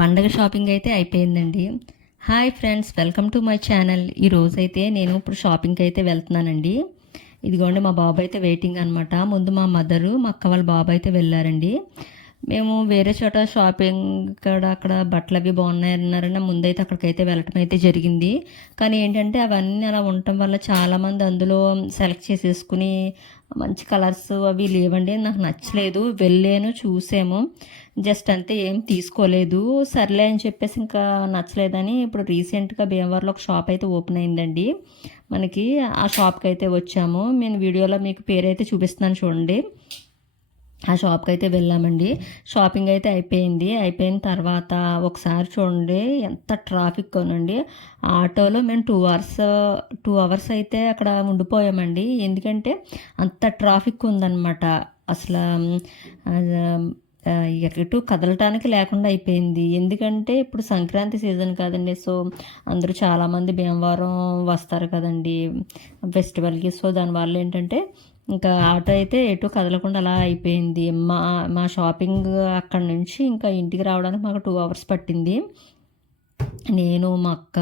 పండగ షాపింగ్ అయితే అయిపోయిందండి. Hi friends welcome to my channel. ఈ రోజైతే నేను ఇప్పుడు షాపింగ్కి అయితే వెళ్తున్నానండి. ఇదిగోండి మా బాబు అయితే వెయిటింగ్ అనమాట ముందు మా మదరు మా అక్క వాళ్ళ బాబు అయితే వెళ్ళారండి. మేము వేరే చోట షాపింగ్ ఇక్కడ అక్కడ బట్టలు అవి బాగున్నాయి అన్నారని ముందైతే అక్కడికైతే వెళ్ళటం అయితే జరిగింది. కానీ ఏంటంటే అవన్నీ అలా ఉండటం వల్ల చాలామంది అందులో సెలెక్ట్ చేసేసుకుని మంచి కలర్స్ అవి లేవండి నాకు నచ్చలేదు. వెళ్ళాను చూసాము. జస్ట్ అంతే ఏం తీసుకోలేదు. సర్లే అని చెప్పేసి ఇంకా నచ్చలేదని ఇప్పుడు రీసెంట్గా భీమవరంలో ఒక షాప్ అయితే ఓపెన్ అయిందండి. మనకి ఆ షాప్కి అయితే వచ్చాము. నేను వీడియోలో మీకు పేరు అయితే చూపిస్తున్నాను చూడండి. ఆ షాప్కి అయితే వెళ్ళామండి. షాపింగ్ అయితే అయిపోయింది. అయిపోయిన తర్వాత ఒకసారి చూడండి ఎంత ట్రాఫిక్ అనండి. ఆటోలో మేము టూ అవర్స్ టూ అవర్స్ అయితే అక్కడ ఉండిపోయామండి. ఎందుకంటే అంత ట్రాఫిక్ ఉందన్నమాట. అసలు ఎటు కదలటానికి లేకుండా అయిపోయింది. ఎందుకంటే ఇప్పుడు సంక్రాంతి సీజన్ కదండి. సో అందరూ చాలామంది భీమవరం వస్తారు కదండి. ఫెస్టివల్కి. సో దానివల్ల ఏంటంటే ఇంకా ఆటో అయితే ఎటు కదలకుండా అలా అయిపోయింది. మా మా షాపింగ్ అక్కడ నుంచి ఇంకా ఇంటికి రావడానికి మాకు టూ అవర్స్ పట్టింది. నేను మా అక్క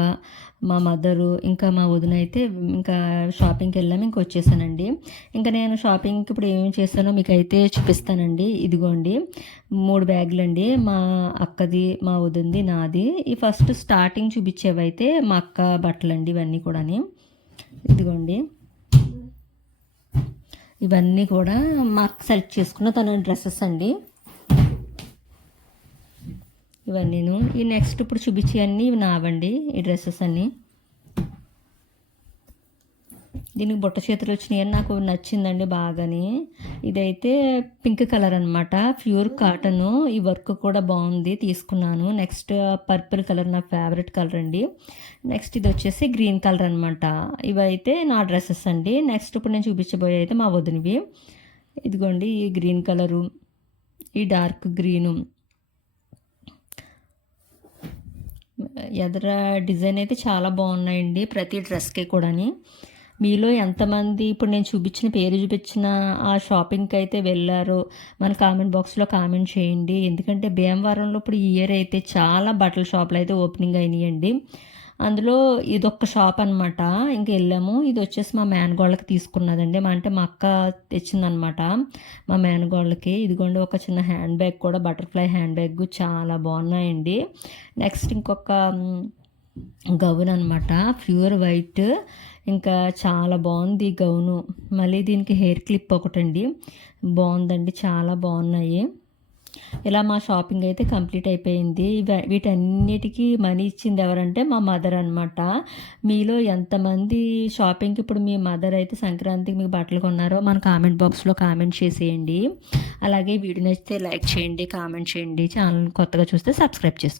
మా మదరు ఇంకా మా వదిన అయితే ఇంకా షాపింగ్కి వెళ్ళాము ఇంక వచ్చేసానండి. ఇంకా నేను షాపింగ్కి ఇప్పుడు ఏం చేస్తానో మీకు అయితే చూపిస్తానండి. ఇదిగోండి మూడు బ్యాగులు అండి మా అక్కది మా వదింది నాది. ఈ ఫస్ట్ స్టార్టింగ్ చూపించేవైతే మా అక్క బట్టలు అండి ఇవన్నీ కూడాని. ఇదిగోండి. ఇవన్నీ కూడా మాకు సెలెక్ట్ చేసుకున్న తన డ్రెస్సెస్ అండి. ఇవన్నీను. ఈ నెక్స్ట్ ఇప్పుడు చూపించేవన్నీ ఇవి నావండి ఈ డ్రెస్సెస్ అన్నీ. దీనికి బుట్ట చేతులు వచ్చినాయి నాకు నచ్చిందండి బాగాని. ఇదైతే పింక్ కలర్ అనమాట ప్యూర్ కాటన్. ఈ వర్క్ కూడా బాగుంది. తీసుకున్నాను. నెక్స్ట్ పర్పుల్ కలర్ నా ఫేవరెట్ కలర్ అండి. నెక్స్ట్ ఇది వచ్చేసి గ్రీన్ కలర్ అనమాట ఇవైతే నా డ్రెస్సెస్ అండి. నెక్స్ట్ ఇప్పుడు నేను చూపించబోయే అయితే మా వదినవి. ఇదిగోండి ఈ గ్రీన్ కలరు. ఈ డార్క్ గ్రీను. ఎదర డిజైన్ అయితే చాలా బాగున్నాయండి ప్రతి డ్రెస్కి కూడాని. మీలో ఎంతమంది ఇప్పుడు నేను చూపించిన పేరు చూపించిన ఆ షాపింగ్కి అయితే వెళ్ళారో మన కామెంట్ బాక్స్లో కామెంట్ చేయండి. ఎందుకంటే భీమవరంలో ఇప్పుడు ఈ ఇయర్ అయితే చాలా బట్టల షాపులు అయితే ఓపెనింగ్ అయినాయండి. అందులో ఇదొక్క షాప్ అనమాట ఇంక వెళ్ళాము. ఇది వచ్చేసి మా మేనగోళ్ళకి తీసుకున్నదండి. మా అంటే మా అక్క తెచ్చిందనమాట మా మేనగోళ్ళకి. ఇదిగోండి ఒక చిన్న హ్యాండ్ బ్యాగ్ కూడా బటర్ఫ్లై హ్యాండ్ బ్యాగ్ చాలా బాగున్నాయండి. నెక్స్ట్ ఇంకొక గౌన్ అనమాట ప్యూర్ వైట్. ఇంకా చాలా బాగుంది ఈ గౌను. మళ్ళీ దీనికి హెయిర్ క్లిప్ ఒకటండి. బాగుందండి చాలా బాగున్నాయి. ఇలా మా షాపింగ్ అయితే కంప్లీట్ అయిపోయింది. వీటన్నిటికీ మనీ ఇచ్చింది ఎవరంటే మా మదర్ అనమాట మీలో ఎంతమంది షాపింగ్కి ఇప్పుడు మీ మదర్ అయితే సంక్రాంతికి మీకు బట్టలు కొన్నారో మన కామెంట్ బాక్స్లో కామెంట్ చేసేయండి. అలాగే వీడియో నచ్చితే లైక్ చేయండి కామెంట్ చేయండి. ఛానల్ కొత్తగా చూస్తే సబ్స్క్రైబ్ చేసుకోండి.